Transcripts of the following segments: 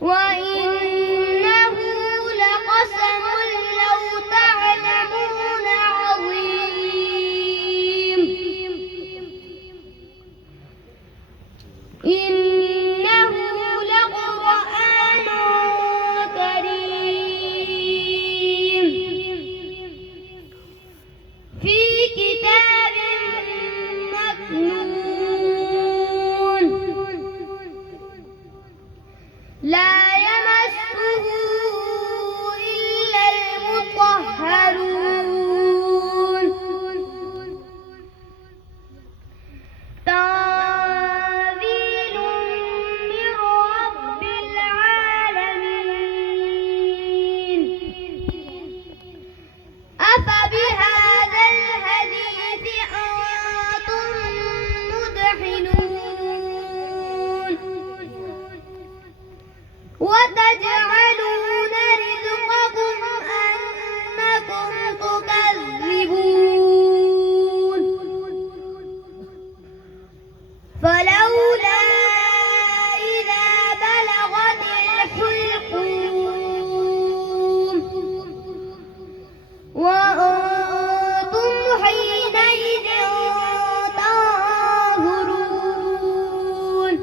وإنه لقسم لو تعلمون عظيم إنه لقرآن كريم في كتاب مكنون لا يمسه إلا المطهرون تنزيل من رب العالمين أفبهذا الحديث أنتم مدحنون وتجعلون رزقكم أنكم تكذبون فلولا إذا بلغت الحلقوم وأنتم حينئذ تنظرون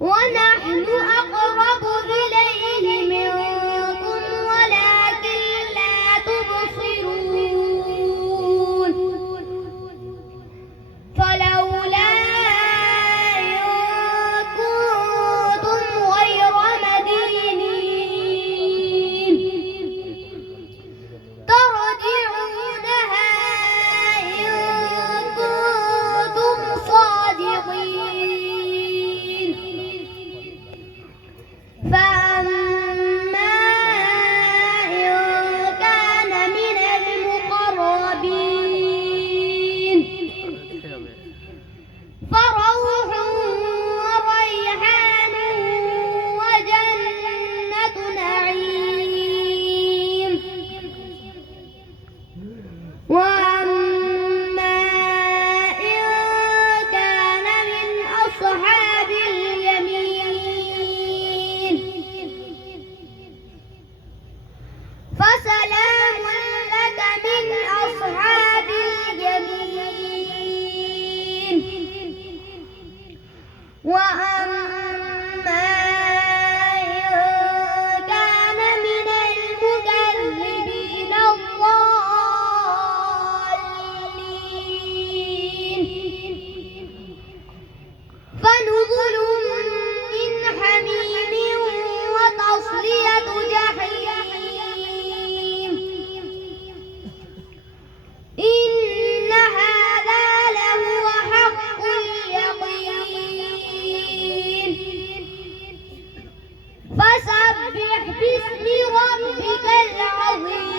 ونحن أقرب إليه منكم ولكن لا تبصرون فلولا إن كنتم غير مدينين ترجعونها إن كنتم صادقين فأما إن كان من المقربين فروح وريحان وجنة نعيم وأما إن كان من أصحاب اليمين فسلام لك من أصحاب اليمين وأما إن كان من المكذبين الضالين فنزل من حميم وتصلية جحيم إن هذا لهو حق اليقين فسبح باسم ربك العظيم